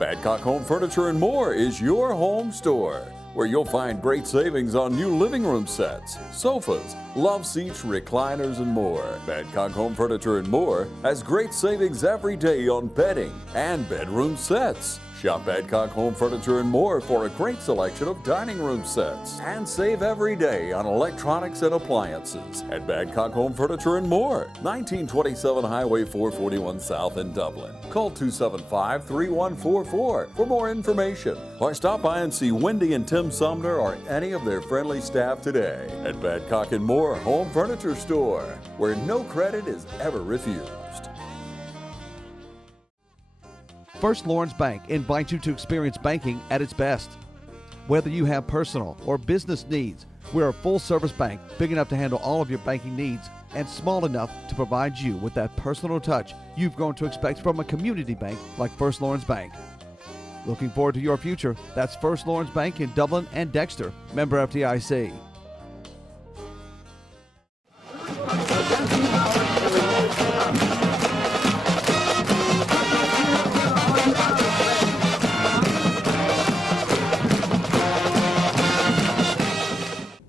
Badcock Home Furniture and More is your home store, where you'll find great savings on new living room sets, sofas, love seats, recliners, and more. Badcock Home Furniture and More has great savings every day on bedding and bedroom sets. Shop Badcock Home Furniture and More for a great selection of dining room sets, and save every day on electronics and appliances at Badcock Home Furniture and More, 1927 Highway 441 South in Dublin. Call 275-3144 for more information, or stop by and see Wendy and Tim Sumner or any of their friendly staff today at Badcock and More Home Furniture Store, where no credit is ever refused. First Lawrence Bank invites you to experience banking at its best. Whether you have personal or business needs, we're a full-service bank big enough to handle all of your banking needs and small enough to provide you with that personal touch you've grown to expect from a community bank like First Lawrence Bank. Looking forward to your future? That's First Lawrence Bank in Dublin and Dexter, member FDIC.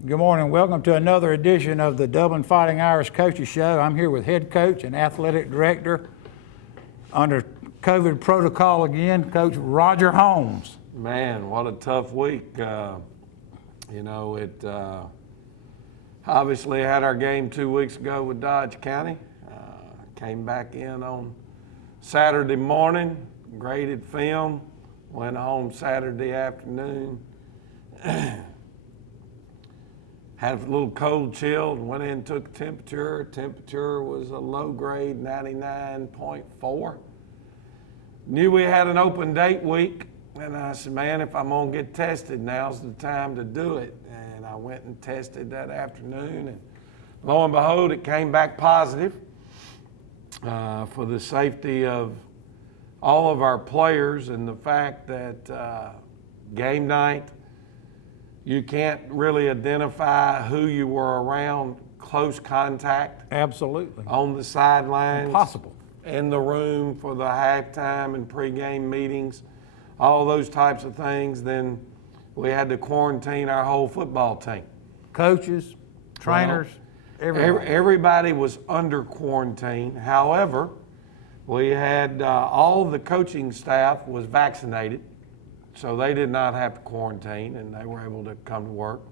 Good morning. Welcome to another edition of the Dublin Fighting Irish Coaches Show. I'm here with head coach and athletic director under COVID protocol again, Coach Roger Holmes. Man, what a tough week. Obviously had our game 2 weeks ago with Dodge County. Came back in on Saturday morning, graded film, went home Saturday afternoon. Had a little cold chill, went in, took a temperature. Temperature was a low grade, 99.4. Knew we had an open date week, and I said, man, if I'm gonna get tested, now's the time to do it. And I went and tested that afternoon, and lo and behold, it came back positive. For the safety of all of our players and the fact that game night, you can't really identify who you were around, close contact. Absolutely. On the sidelines. Impossible. In the room for the halftime and pregame meetings, all those types of things. Then we had to quarantine our whole football team. Coaches, trainers, everybody. Everybody was under quarantine. However, we had all the coaching staff was vaccinated. So they did not have to quarantine, and they were able to come to work.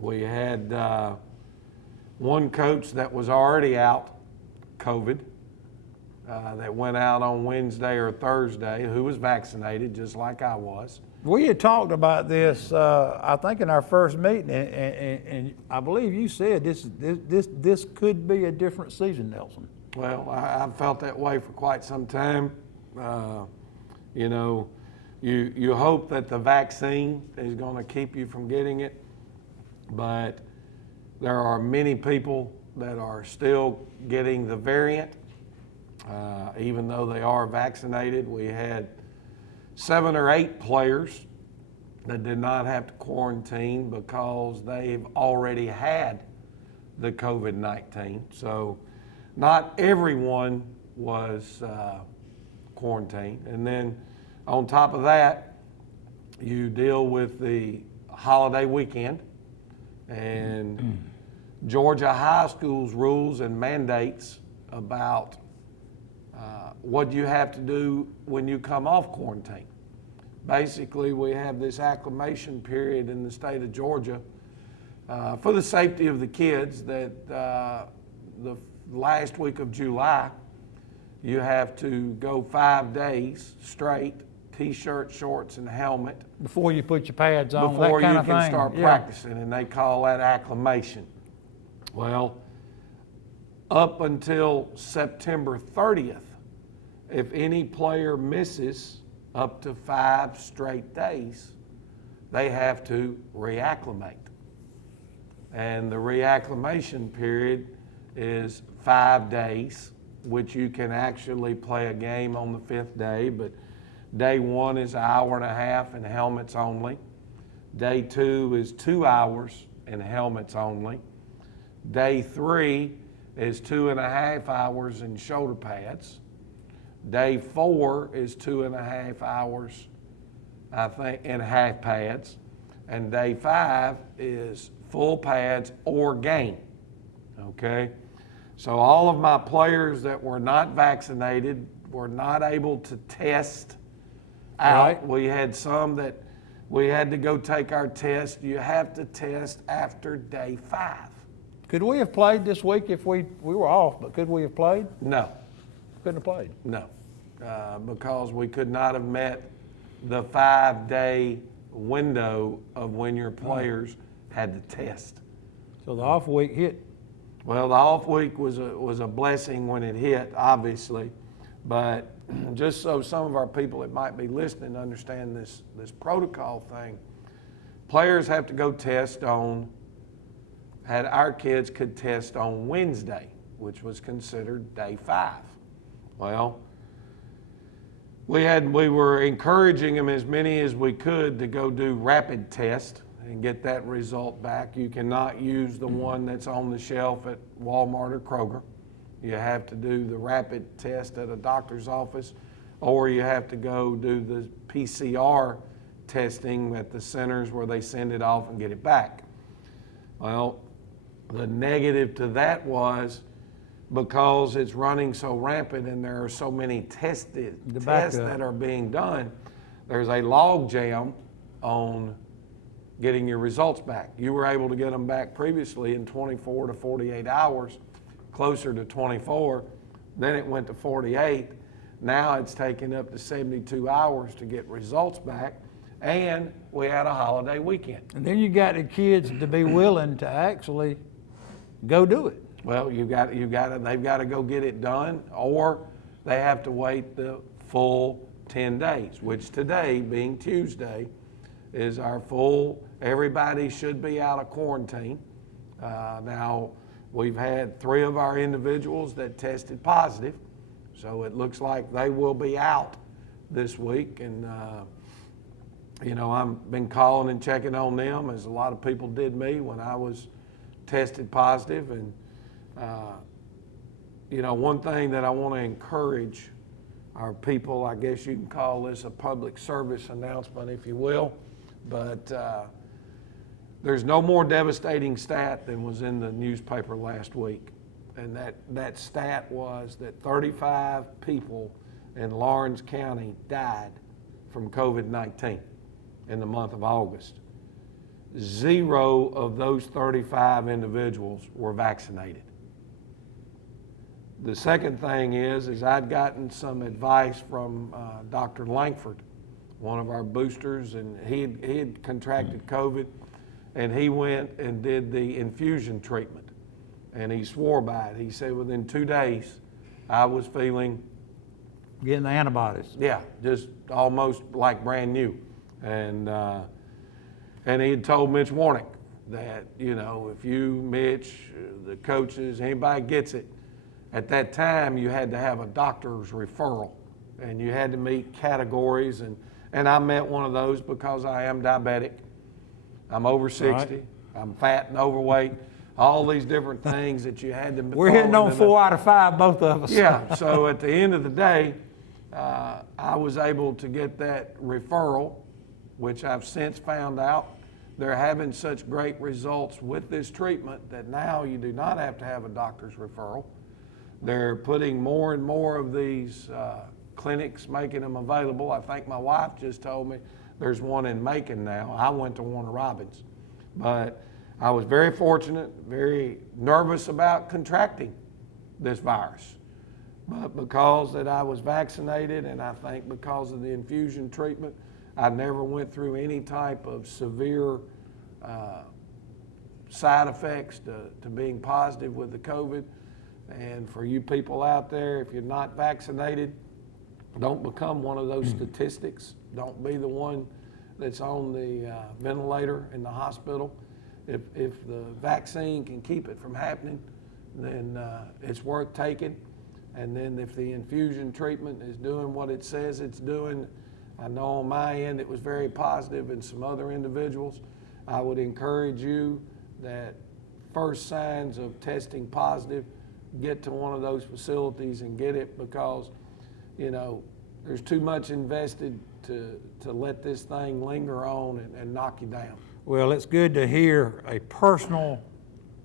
We had one coach that was already out, COVID, that went out on Wednesday or Thursday, who was vaccinated, just like I was. We had talked about this, I think, in our first meeting, and I believe you said this could be a different season, Nelson. Well, I've felt that way for quite some time. You hope that the vaccine is going to keep you from getting it, but there are many people that are still getting the variant, even though they are vaccinated. We had 7 or 8 players that did not have to quarantine because they've already had the COVID-19. So not everyone was quarantined. And then on top of that, you deal with the holiday weekend, and Georgia high school's rules and mandates about what you have to do when you come off quarantine. Basically, we have this acclimation period in the state of Georgia for the safety of the kids that the last week of July, you have to go 5 days straight, t-shirt, shorts, and helmet. Before you put your pads on, before that kind you of can thing. start practicing, and they call that acclimation. Well, up until September 30th, if any player misses up to 5 straight days, they have to reacclimate. And the reacclimation period is 5 days, which you can actually play a game on the 5th day, but day 1 is 1.5 hours and helmets only. Day 2 is 2 hours and helmets only. Day 3 is 2.5 hours and shoulder pads. Day 4 is 2.5 hours, I think, in half pads. And day 5 is full pads or game, okay? So all of my players that were not vaccinated were not able to test out. Right. We had some that we had to go take our test. You have to test after day 5. Could we have played this week if we were off, but could we have played? No, Couldn't have played. no, because we could not have met the 5-day window of when your players had to test. So the off week hit. Well, the off week was a blessing when it hit, obviously, but just so some of our people that might be listening understand this protocol thing, players have to go test our kids could test on Wednesday, which was considered day 5. Well, we were encouraging them as many as we could to go do rapid test and get that result back. You cannot use the one that's on the shelf at Walmart or Kroger. You have to do the rapid test at a doctor's office, or you have to go do the PCR testing at the centers where they send it off and get it back. Well, the negative to that was because it's running so rampant and there are so many tests that are being done, there's a log jam on getting your results back. You were able to get them back previously in 24 to 48 hours, closer to 24. Then it went to 48. Now it's taken up to 72 hours to get results back. And we had a holiday weekend. And then you got the kids to be willing to actually go do it. Well, they've got to go get it done, or they have to wait the full 10 days, which today, being Tuesday, is our full, everybody should be out of quarantine. Now, we've had 3 of our individuals that tested positive, so it looks like they will be out this week. And, I've been calling and checking on them, as a lot of people did me when I was tested positive. And, one thing that I want to encourage our people, I guess you can call this a public service announcement, if you will, but there's no more devastating stat than was in the newspaper last week. And that stat was that 35 people in Lawrence County died from COVID-19 in the month of August. 0 of those 35 individuals were vaccinated. The second thing is I'd gotten some advice from Dr. Langford, one of our boosters, and he had contracted COVID, and he went and did the infusion treatment, and he swore by it. He said within 2 days, I was feeling Getting the antibodies. yeah, just almost like brand new. And he had told Mitch Warnick that, if you, Mitch, the coaches, anybody gets it, at that time you had to have a doctor's referral, and you had to meet categories. And I met one of those because I am diabetic. I'm over 60. Right. I'm fat and overweight. All these different things that you had to. We're hitting on 4 out of 5, both of us. Yeah, so at the end of the day, I was able to get that referral, which I've since found out they're having such great results with this treatment that now you do not have to have a doctor's referral. They're putting more and more of these clinics, making them available. I think my wife just told me there's one in Macon now. I went to Warner Robins, but I was very fortunate, very nervous about contracting this virus. But because that I was vaccinated, and I think because of the infusion treatment, I never went through any type of severe side effects to being positive with the COVID. And for you people out there, if you're not vaccinated, don't become one of those statistics. Don't be the one that's on the ventilator in the hospital. If the vaccine can keep it from happening, then it's worth taking. And then if the infusion treatment is doing what it says it's doing, I know on my end it was very positive, and some other individuals, I would encourage you that first signs of testing positive, get to one of those facilities and get it, because you know, there's too much invested to let this thing linger on and knock you down. Well, it's good to hear a personal,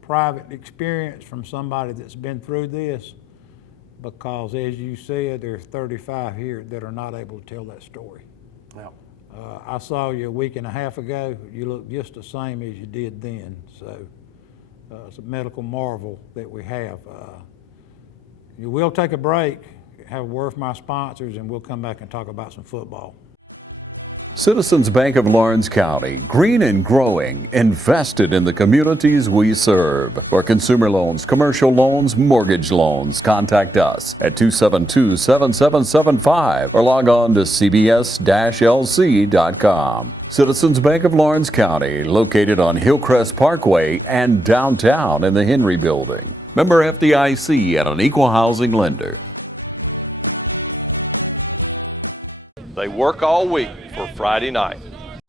private experience from somebody that's been through this, because as you said, there's 35 here that are not able to tell that story. Yeah. I saw you a week and a half ago. You look just the same as you did then. So it's a medical marvel that we have. You will take a break, have a word with my sponsors, and we'll come back and talk about some football. Citizens Bank of Lawrence County, green and growing, invested in the communities we serve. For consumer loans, commercial loans, mortgage loans, contact us at 272-7775 or log on to cbs-lc.com. Citizens Bank of Lawrence County, located on Hillcrest Parkway and downtown in the Henry Building. Member FDIC and an equal housing lender. They work all week for Friday night.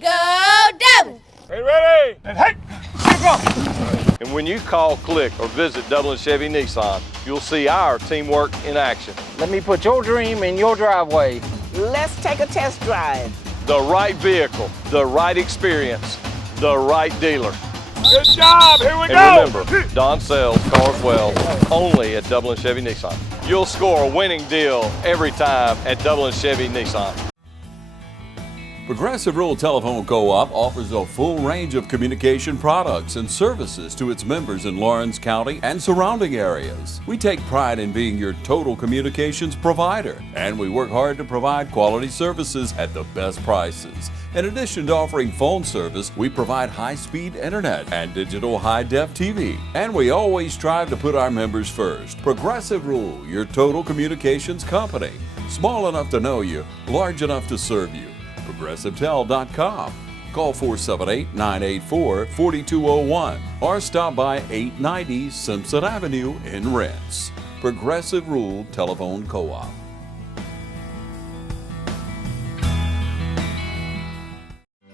Go Dublin! Hey, ready? And hey! And when you call, click, or visit Dublin Chevy Nissan, you'll see our teamwork in action. Let me put your dream in your driveway. Let's take a test drive. The right vehicle, the right experience, the right dealer. Good job, here we go! And remember, Don sells cars well only at Dublin Chevy Nissan. You'll score a winning deal every time at Dublin Chevy Nissan. Progressive Rural Telephone Co-op offers a full range of communication products and services to its members in Lawrence County and surrounding areas. We take pride in being your total communications provider, and we work hard to provide quality services at the best prices. In addition to offering phone service, we provide high-speed internet and digital high-def TV. And we always strive to put our members first. Progressive Rural, your total communications company. Small enough to know you, large enough to serve you. ProgressiveTel.com. Call 478-984-4201 or stop by 890 Simpson Avenue in Rents. Progressive Rural Telephone Co-op.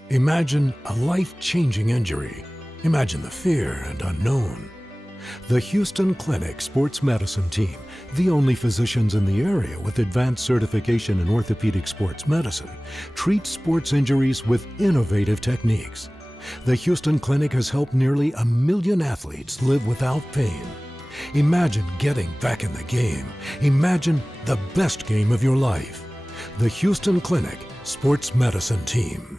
Imagine a life-changing injury. Imagine the fear and unknown. The Houston Clinic Sports Medicine Team, the only physicians in the area with advanced certification in orthopedic sports medicine, treats sports injuries with innovative techniques. The Houston Clinic has helped nearly 1 million athletes live without pain. Imagine getting back in the game. Imagine the best game of your life. The Houston Clinic Sports Medicine Team.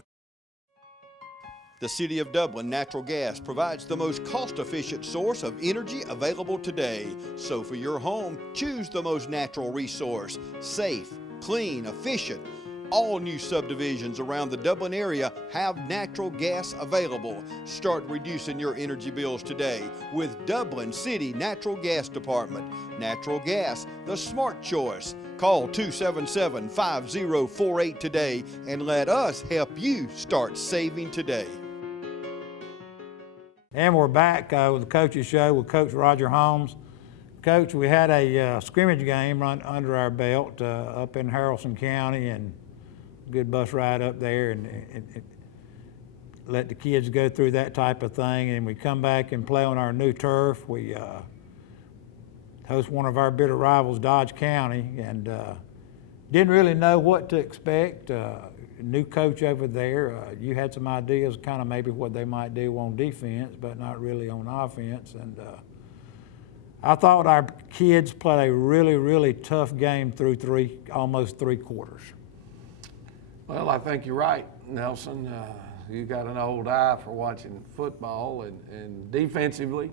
The City of Dublin Natural Gas provides the most cost-efficient source of energy available today. So for your home, choose the most natural resource. Safe, clean, efficient. All new subdivisions around the Dublin area have natural gas available. Start reducing your energy bills today with Dublin City Natural Gas Department. Natural gas, the smart choice. Call 277-5048 today and let us help you start saving today. And we're back with the Coach's Show with Coach Roger Holmes. Coach, we had a scrimmage game run under our belt up in Haralson County, and good bus ride up there, and let the kids go through that type of thing. And we come back and play on our new turf. We host one of our bitter rivals, Dodge County, and didn't really know what to expect. New coach over there, you had some ideas kind of maybe what they might do on defense, but not really on offense. And I thought our kids played a really, really tough game through almost three quarters. Well, I think you're right, Nelson. You got an old eye for watching football, and defensively,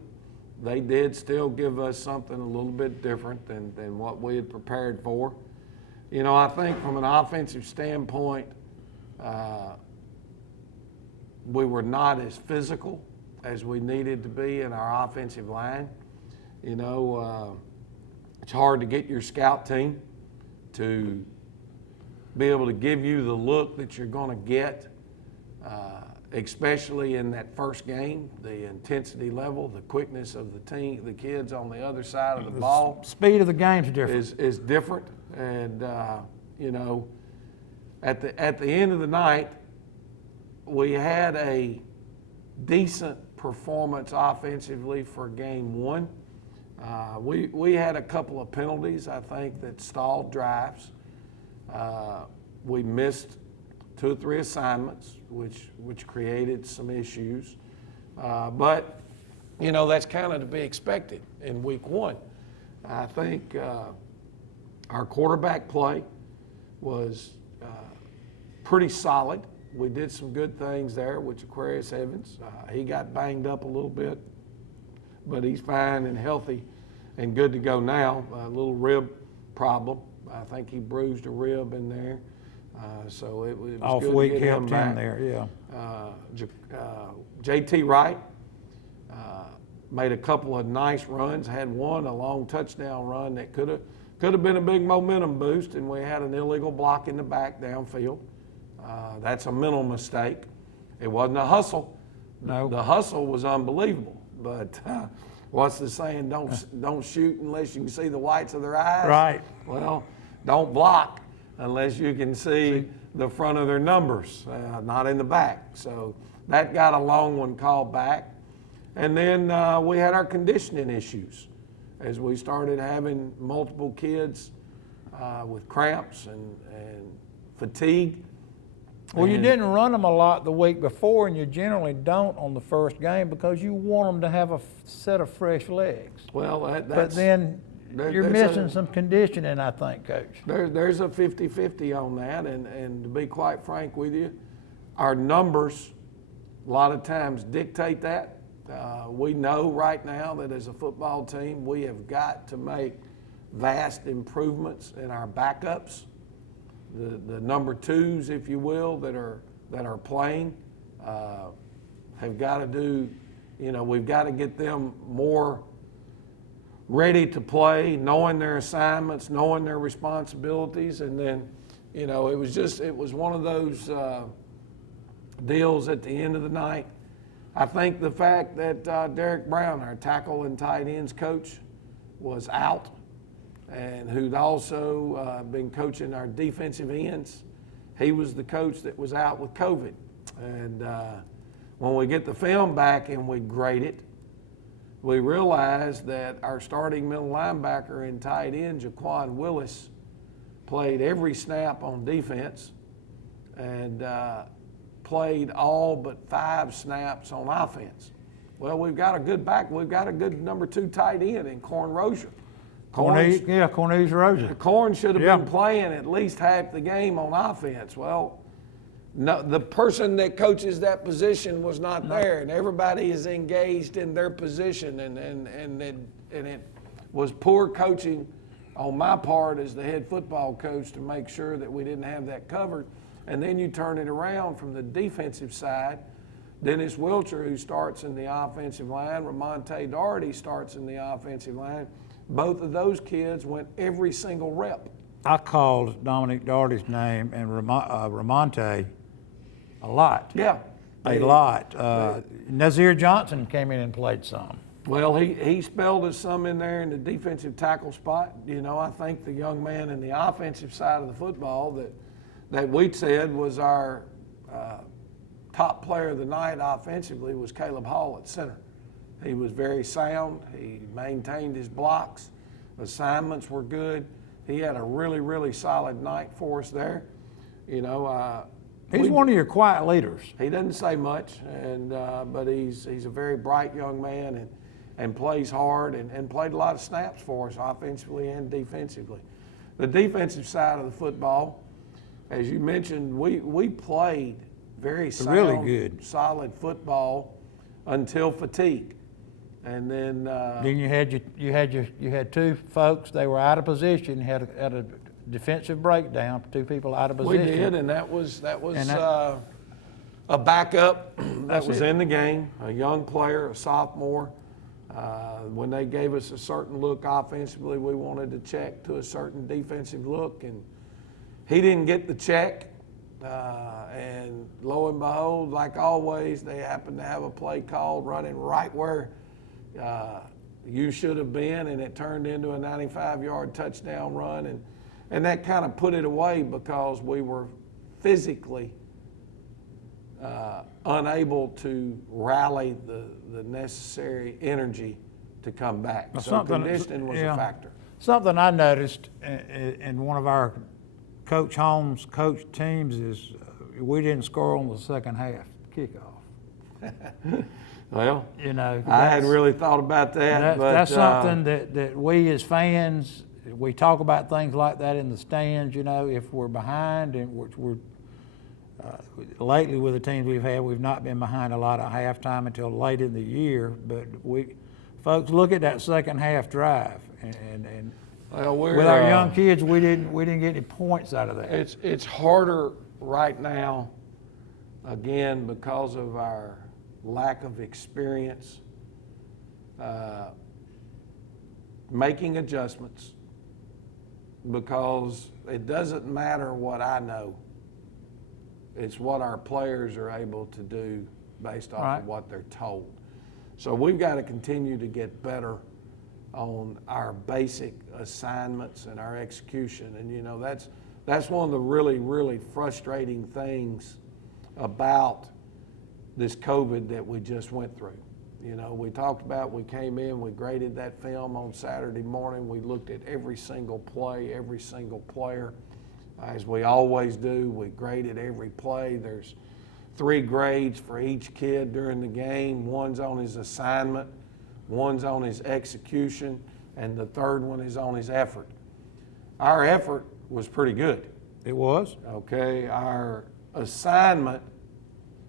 they did still give us something a little bit different than what we had prepared for. You know, I think from an offensive standpoint, we were not as physical as we needed to be in our offensive line. You know, it's hard to get your scout team to be able to give you the look that you're going to get, especially in that first game, the intensity level, the quickness of the team, the kids on the other side of the ball. Speed of the game's different. Is different, and you know, at the end of the night, we had a decent performance offensively for game one. We had a couple of penalties, I think, that stalled drives. We missed 2 or 3 assignments, which created some issues. But, you know, that's kind of to be expected in week 1. I think our quarterback play was pretty solid. We did some good things there with Aquarius Evans. He got banged up a little bit, but he's fine and healthy and good to go now. A little rib problem. I think he bruised a rib in there. So it was Off good week to get him helped back. him there, yeah. JT Wright made a couple of nice runs, had one, a long touchdown run that could have been a big momentum boost, and we had an illegal block in the back downfield. That's a mental mistake. It wasn't a hustle. No. The hustle was unbelievable, but what's the saying? Don't shoot unless you can see the whites of their eyes. Right. Well, don't block unless you can see the front of their numbers, not in the back. So that got a long one called back. And then we had our conditioning issues as we started having multiple kids with cramps and fatigue. Well, you didn't run them a lot the week before, and you generally don't on the first game because you want them to have a set of fresh legs. Well, but then you're missing some conditioning, I think, Coach. There's a 50-50 on that, and to be quite frank with you, our numbers a lot of times dictate that. We know right now that as a football team, we have got to make vast improvements in our backups. The number 2s, if you will, that are playing have got to do, you know, we've got to get them more ready to play, knowing their assignments, knowing their responsibilities, and then, you know, it was one of those deals at the end of the night. I think the fact that Derek Brown, our tackle and tight ends coach, was out, and who'd also been coaching our defensive ends. He was the coach that was out with COVID. And when we get the film back and we grade it, we realize that our starting middle linebacker and tight end, Jaquan Willis, played every snap on defense and played all but 5 snaps on offense. Well, we've got a good back. We've got a good number 2 tight end in Corn Rozier. Cornelius Rozier. Corn should have been playing at least half the game on offense. Well, no, the person that coaches that position was not there, and everybody is engaged in their position, and it was poor coaching on my part as the head football coach to make sure that we didn't have that covered. And then you turn it around from the defensive side. Dennis Wilcher, who starts in the offensive line, Ramonte Doherty starts in the offensive line. Both of those kids went every single rep. I called Dominic Doherty's name and Ramonte a lot. Yeah. A lot. Nazir Johnson came in and played some. Well, he spelled us some in there in the defensive tackle spot. You know, I think the young man in the offensive side of the football that we said was our top player of the night offensively was Caleb Hall at center. He was very sound. He maintained his blocks. Assignments were good. He had a really, really solid night for us there. You know, he's one of your quiet leaders. He doesn't say much, and but he's a very bright young man and plays hard and played a lot of snaps for us offensively and defensively. The defensive side of the football, as you mentioned, we played very sound, really good, solid football until fatigue. And then you had 2 folks. They were out of position. Had a defensive breakdown. 2 people out of position. We did, and that was a backup that was in the game. A young player, a sophomore. When they gave us a certain look offensively, we wanted to check to a certain defensive look, and he didn't get the check. And lo and behold, like always, they happened to have a play called running right where you should have been, and it turned into a 95-yard touchdown run, and that kind of put it away because we were physically unable to rally the necessary energy to come back. So conditioning was a factor. Something I noticed in one of our Coach Holmes' coach teams is we didn't score on the second half kickoff. Well, You know, I hadn't really thought about that, but that's something that we as fans, we talk about things like that in the stands. You know, if we're behind, and which we're lately with the teams we've had, we've not been behind a lot at halftime until late in the year. But folks, look at that second half drive, and well, with our young kids, we didn't get any points out of that. It's harder right now, again, because of our lack of experience, making adjustments, because it doesn't matter what I know. It's what our players are able to do based off of what they're told. So we've got to continue to get better on our basic assignments and our execution. And, you know, that's one of the really, really frustrating things about this COVID that we just went through. You know, we talked about, we came in, we graded that film on Saturday morning. We looked at every single play, every single player. As we always do, we graded every play. There's 3 grades for each kid during the game. One's on his assignment, one's on his execution, and the third one is on his effort. Our effort was pretty good. It was. Okay, our assignment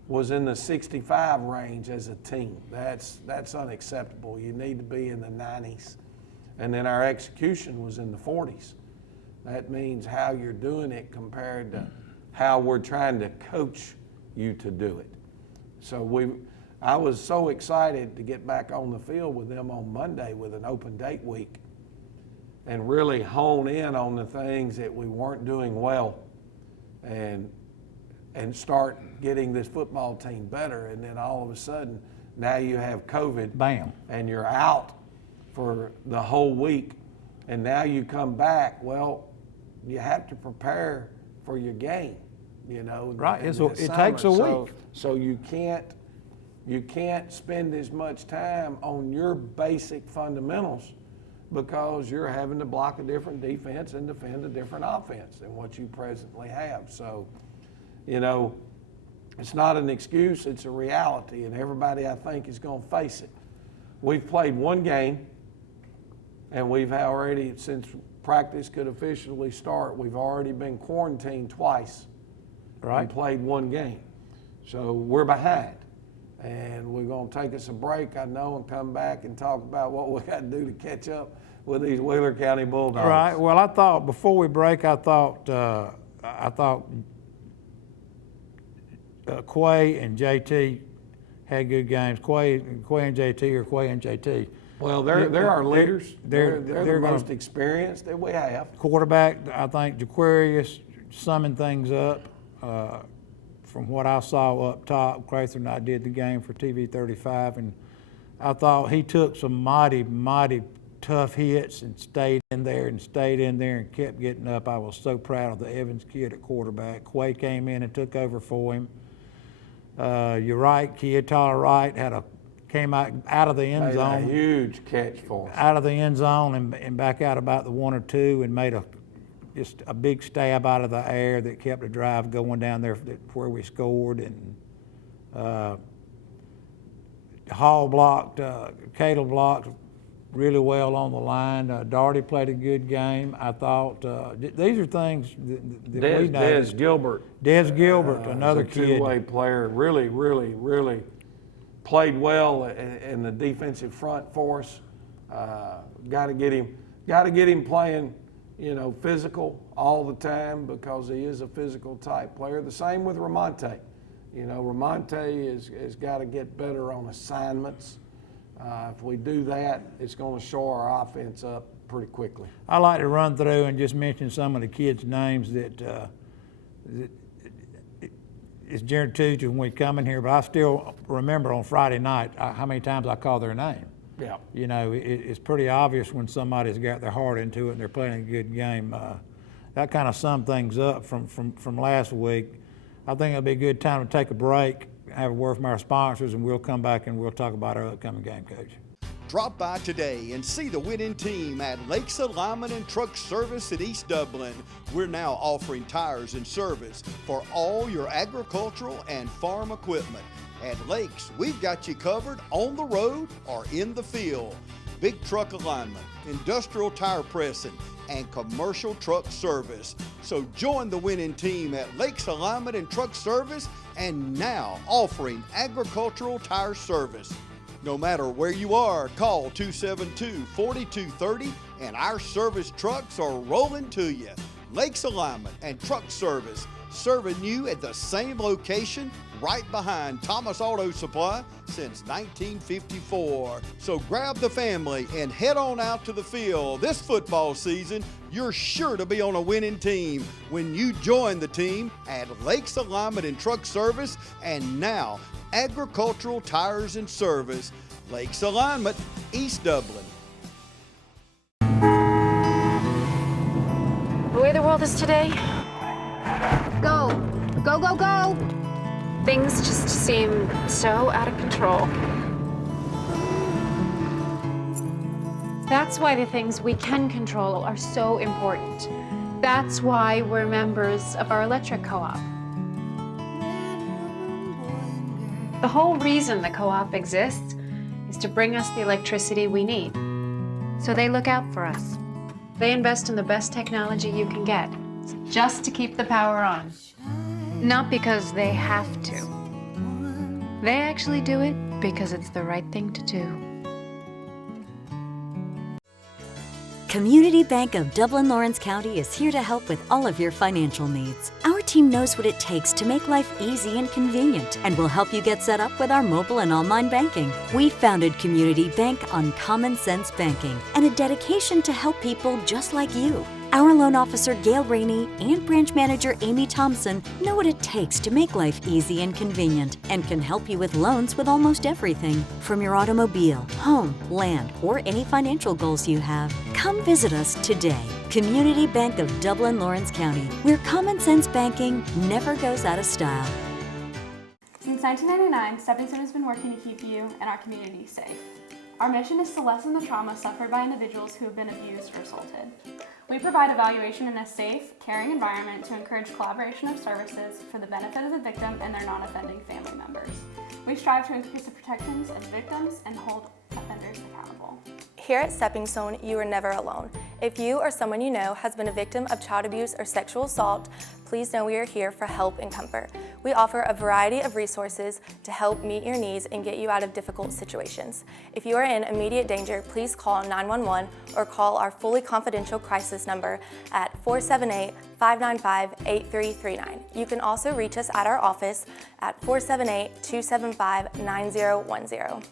was in the 65 range as a team. That's unacceptable. You need to be in the 90s. And then our execution was in the 40s. That means how you're doing it compared to how we're trying to coach you to do it. So I was so excited to get back on the field with them on Monday with an open date week and really hone in on the things that we weren't doing well and start getting this football team better. And then all of a sudden, now you have COVID. Bam. And you're out for the whole week. And now you come back, well, you have to prepare for your game, you know. Right, it takes a week. So you can't spend as much time on your basic fundamentals because you're having to block a different defense and defend a different offense than what you presently have. So, you know, it's not an excuse, it's a reality, and everybody, I think, is going to face it. We've played one game, and we've already, since practice could officially start, we've already been quarantined twice and played one game. So we're behind, and we're going to take us a break, I know, and come back and talk about what we got to do to catch up with these Wheeler County Bulldogs. Right. Well, I thought before we break, I thought Quay and JT had good games. Quay and JT, or Quay and JT. Well, they're our leaders. They're the most experienced that we have. Quarterback, I think Jaquarius summing things up. From what I saw up top, Crather and I did the game for TV 35, and I thought he took some mighty, mighty tough hits and stayed in there and kept getting up. I was so proud of the Evans kid at quarterback. Quay came in and took over for him. You're right, kid, Tyler Wright came out of the end zone. A huge catch for us. Out of the end zone and back out about the 1 or 2 and made just a big stab out of the air that kept the drive going down there where we scored. And Hall blocked, Cadle blocked really well on the line. Daugherty played a good game. I thought these are things that we know. Des Gilbert. Des Gilbert, another kid. Two-way player, really, really, really played well in the defensive front for us. Got to get him playing, you know, physical all the time because he is a physical type player. The same with Ramonte. You know, Ramonte has got to get better on assignments. If we do that, it's going to shore our offense up pretty quickly. I like to run through and just mention some of the kids' names that it's Jared Tucci when we come in here, but I still remember on Friday night how many times I called their name. Yeah. You know, it's pretty obvious when somebody's got their heart into it and they're playing a good game. That kind of summed things up from last week. I think it'll be a good time to take a break, have a word from our sponsors, and we'll come back and we'll talk about our upcoming game, Coach. Drop by today and see the winning team at Lakes Alignment and Truck Service in East Dublin. We're now offering tires and service for all your agricultural and farm equipment. At Lakes, we've got you covered on the road or in the field. Big truck alignment, industrial tire pressing, and commercial truck service. So join the winning team at Lakes Alignment and Truck Service, and now offering agricultural tire service. No matter where you are, call 272-4230 and our service trucks are rolling to you. Lakes Alignment and Truck Service, serving you at the same location right behind Thomas Auto Supply since 1954. So grab the family and head on out to the field. This football season, you're sure to be on a winning team when you join the team at Lakes Alignment and Truck Service, and now Agricultural Tires and Service. Lakes Alignment, East Dublin. The way the world is today, Go. Go, go, go. things just seem so out of control. That's why the things we can control are so important. That's why we're members of our electric co-op. The whole reason the co-op exists is to bring us the electricity we need. So they look out for us. They invest in the best technology you can get, just to keep the power on. Not because they have to. They actually do it because it's the right thing to do. Community Bank of Dublin Lawrence County is here to help with all of your financial needs. Our team knows what it takes to make life easy and convenient, and will help you get set up with our mobile and online banking. We founded Community Bank on common sense banking and a dedication to help people just like you. Our loan officer Gail Rainey and branch manager Amy Thompson know what it takes to make life easy and convenient, and can help you with loans with almost everything, from your automobile, home, land, or any financial goals you have. Come visit us today. Community Bank of Dublin Lawrence County, where common sense banking never goes out of style. Since 1999, Stepping Stone has been working to keep you and our community safe. Our mission is to lessen the trauma suffered by individuals who have been abused or assaulted. We provide evaluation in a safe, caring environment to encourage collaboration of services for the benefit of the victim and their non-offending family members. We strive to increase the protections of victims and hold offenders accountable. Here at Stepping Stone, you are never alone. If you or someone you know has been a victim of child abuse or sexual assault, please know we are here for help and comfort. We offer a variety of resources to help meet your needs and get you out of difficult situations. If you are in immediate danger, please call 911 or call our fully confidential crisis number at 478-595-8339. You can also reach us at our office at 478-275-9010.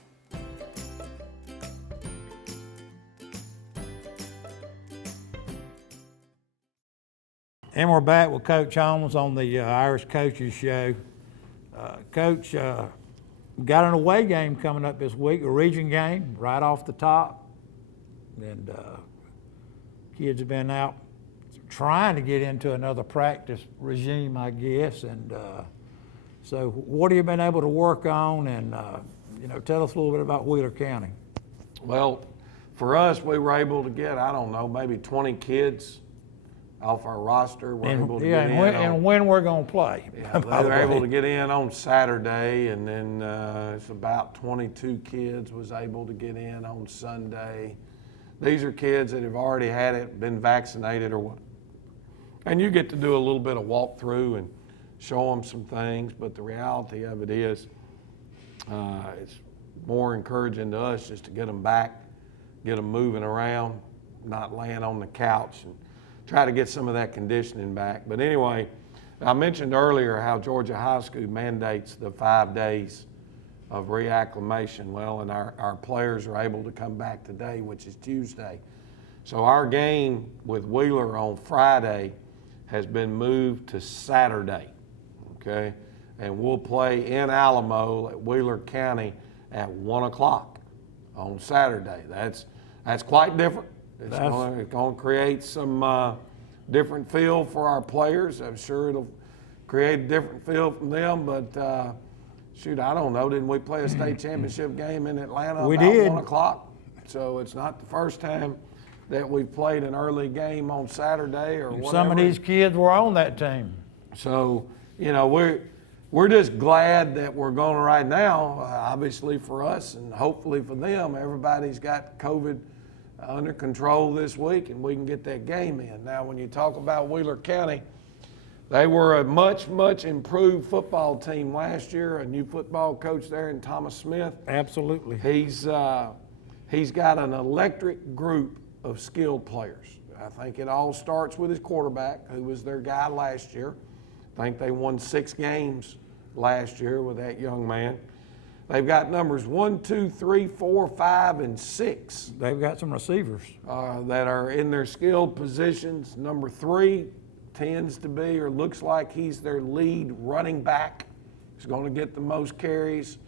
And we're back with Coach Holmes on the Irish Coaches Show. Coach, got an away game coming up this week, a region game right off the top. And kids have been out trying to get into another practice regime, I guess. And so what have you been able to work on? And, tell us a little bit about Wheeler County. Well, for us, we were able to get, I don't know, maybe 20 kids off our roster. We're able to get in. And when we're going to play. Yeah, they were able to get in on Saturday, and then it's about 22 kids was able to get in on Sunday. These are kids that have already had it, been vaccinated or what. And you get to do a little bit of walkthrough and show them some things, but the reality of it is it's more encouraging to us just to get them back, get them moving around, not laying on the couch, and try to get some of that conditioning back. But anyway, I mentioned earlier how Georgia High School mandates the 5 days of reacclimation. Well, and our players are able to come back today, which is Tuesday. So our game with Wheeler on Friday has been moved to Saturday, okay? And we'll play in Alamo at Wheeler County at 1 o'clock on Saturday. That's quite different. It's going to create some different feel for our players. I'm sure it'll create a different feel from them, but shoot, I don't know. Didn't we play a state championship game in Atlanta We about did. 1 o'clock? So it's not the first time that we've played an early game on Saturday or whatever. Some of these kids were on that team. So, you know, we're just glad that we're going right now, obviously for us and hopefully for them. Everybody's got COVID under control this week and we can get that game in. Now, when you talk about Wheeler County, they were a much, much improved football team last year. A new football coach there in Thomas Smith. Absolutely. He's got an electric group of skilled players. I think it all starts with his quarterback, who was their guy last year. I think they won 6 games last year with that young man. They've got numbers 1, 2, 3, 4, 5, and 6. They've got some receivers that are in their skilled positions. Number 3 tends to be, or looks like he's their lead running back. He's going to get the most carries,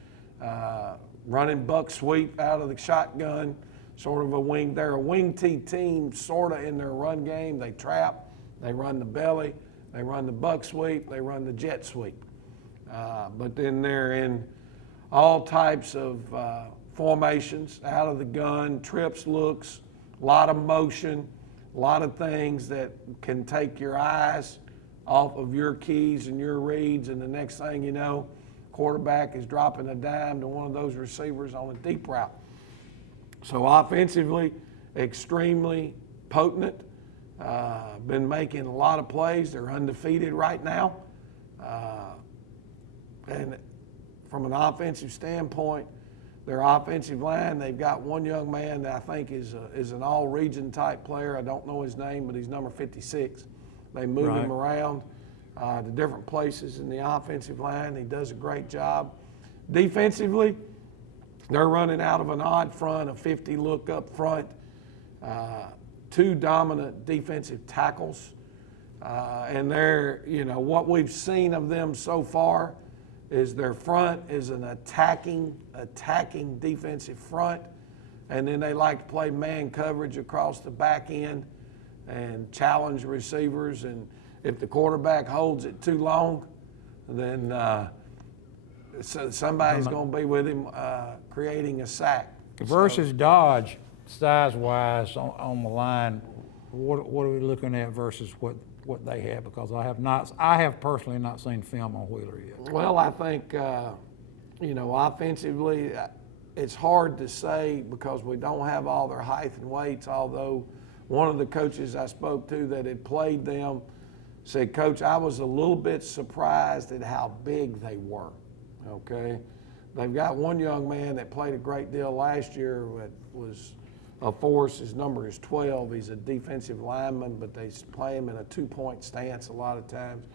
running buck sweep out of the shotgun, sort of a wing. They're a wing T team, sort of in their run game. They trap, they run the belly, they run the buck sweep, they run the jet sweep. But then they're in all types of formations, out of the gun, trips, looks, a lot of motion, a lot of things that can take your eyes off of your keys and your reads, and the next thing you know, quarterback is dropping a dime to one of those receivers on a deep route. So offensively, extremely potent, been making a lot of plays. They're undefeated right now. And from an offensive standpoint, their offensive line, they've got one young man that I think is an all-region type player. I don't know his name, but he's number 56. They move him around to different places in the offensive line. He does a great job. Defensively, they're running out of an odd front, a 50 look up front, 2 dominant defensive tackles. And they're, you know, what we've seen of them so far is their front is an attacking defensive front, and then they like to play man coverage across the back end and challenge receivers, and if the quarterback holds it too long, then somebody's going to be with him creating a sack. Versus Dodge, size-wise on the line, what are we looking at versus what they have? Because I have personally not seen film on Wheeler yet. Well, I think, you know, offensively, it's hard to say because we don't have all their height and weights, although one of the coaches I spoke to that had played them said, Coach, I was a little bit surprised at how big they were, okay? They've got one young man that played a great deal last year that was a force. His number is 12. He's a defensive lineman, but they play him in a 2-point stance a lot of times.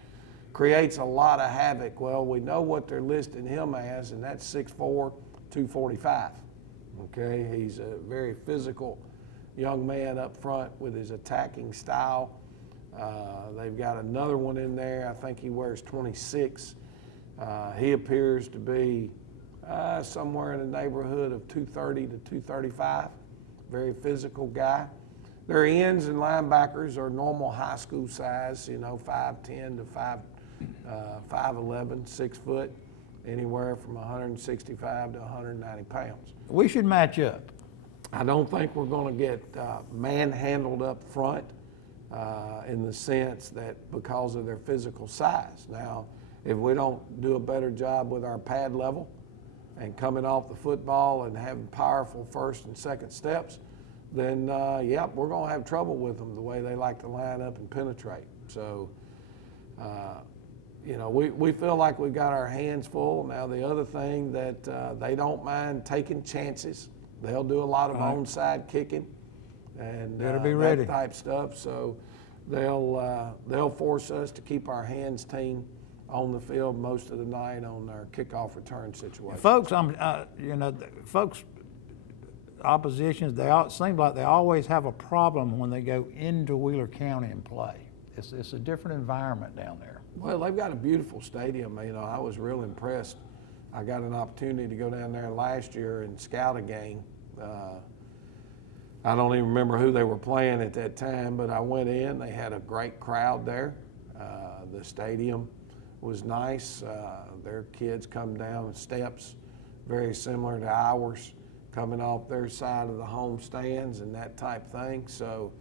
Creates a lot of havoc. Well, we know what they're listing him as, and that's 6'4", 245. Okay, he's a very physical young man up front with his attacking style. They've got another one in there. I think he wears 26. He appears to be somewhere in the neighborhood of 230 to 235. Very physical guy. Their ends and linebackers are normal high school size, you know, 5'10 to 5'11", 6 foot, anywhere from 165 to 190 pounds. We should match up. I don't think we're going to get manhandled up front in the sense that because of their physical size. Now, if we don't do a better job with our pad level and coming off the football and having powerful first and second steps, then, yep, we're going to have trouble with them the way they like to line up and penetrate. So, you know, we feel like we've got our hands full. Now, the other thing that they don't mind taking chances. They'll do a lot of onside kicking and that type stuff. So they'll force us to keep our hands team on the field most of the night on our kickoff return situation. Folks, you know, folks, oppositions, it seems like they always have a problem when they go into Wheeler County and play. It's a different environment down there. Well, they've got a beautiful stadium. You know, I was real impressed. I got an opportunity to go down there last year and scout a game. I don't even remember who they were playing at that time, but I went in. They had a great crowd there. The stadium was nice. Their kids come down the steps, very similar to ours. coming off their side of the home stands and that type thing. So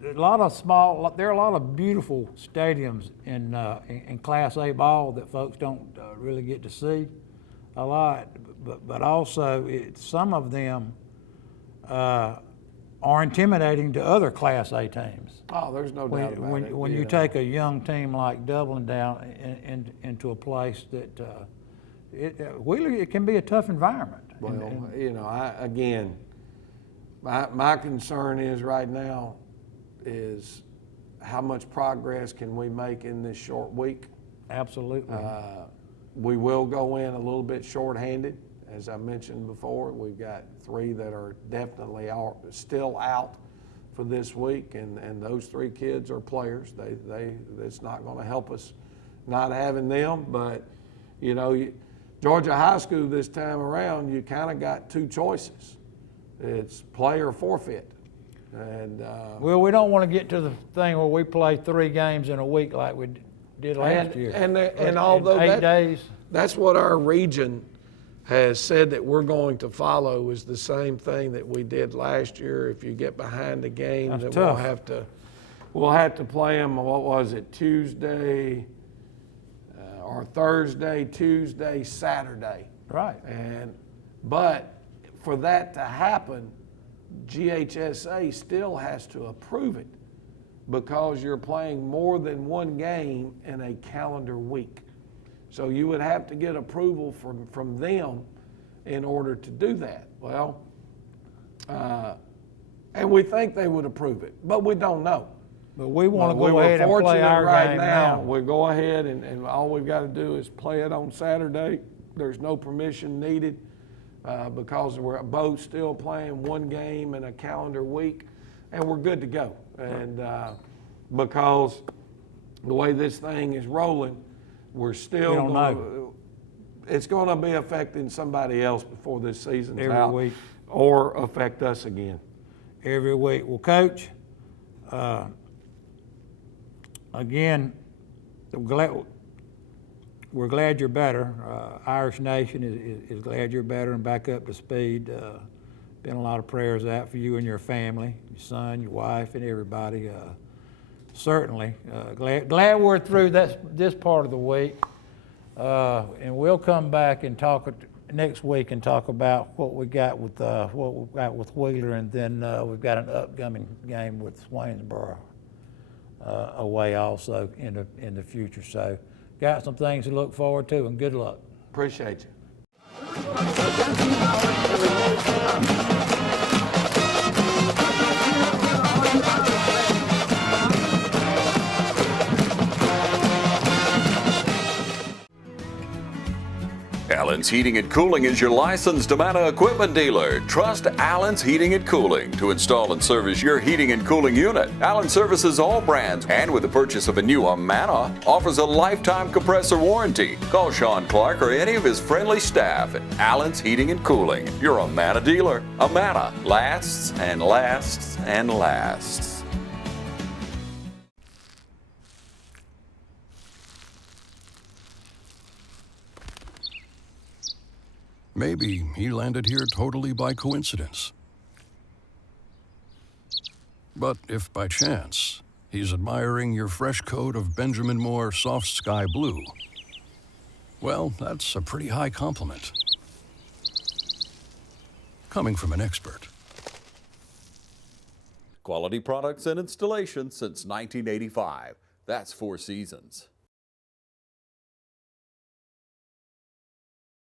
there are a lot of beautiful stadiums in Class A ball that folks don't really get to see a lot, but also some of them are intimidating to other Class A teams. Oh, there's no doubt about it. When you take a young team like Dublin down into a place that it can be a tough environment. Well, you know, my concern is right now is how much progress can we make in this short week? Absolutely. We will go in a little bit shorthanded. As I mentioned before, we've got 3 that are definitely still out for this week, and those 3 kids are players. It's not going to help us not having them, but you know, Georgia High School this time around, you kind of got 2 choices. It's play or forfeit. And well, we don't want to get to the thing where we play 3 games in a week like we did last year. And although 8 days, that's what our region has said that we're going to follow, is the same thing that we did last year. If you get behind the game, that's that tough. we'll have to play them. What was it? Tuesday or Thursday, Tuesday, Saturday. Right. But for that to happen, GHSA still has to approve it because you're playing more than 1 game in a calendar week. So you would have to get approval from them in order to do that. Well, and we think they would approve it, but we don't know. But we want to go ahead and play our right game now. We go ahead and all we've got to do is play it on Saturday. There's no permission needed because we're both still playing 1 game in a calendar week, and we're good to go. And because the way this thing is rolling, we're still it's going to be affecting somebody else before this season's every out, week, or affect us again. Every week. Well, Coach, again, we're glad you're better. Irish Nation is glad you're better and back up to speed. Been a lot of prayers out for you and your family, your son, your wife, and everybody. Certainly, glad we're through this part of the week, and we'll come back and talk next week and talk about what we got with Wheeler, and then we've got an upcoming game with Swainsboro away also in the future. So, got some things to look forward to, and good luck. Appreciate you. Allen's Heating and Cooling is your licensed Amana equipment dealer. Trust Allen's Heating and Cooling to install and service your heating and cooling unit. Allen services all brands, and with the purchase of a new Amana, offers a lifetime compressor warranty. Call Sean Clark or any of his friendly staff at Allen's Heating and Cooling, your Amana dealer. Amana lasts and lasts and lasts. Maybe he landed here totally by coincidence. But if by chance he's admiring your fresh coat of Benjamin Moore soft sky blue, well, that's a pretty high compliment. Coming from an expert. Quality products and installations since 1985. That's 4 Seasons.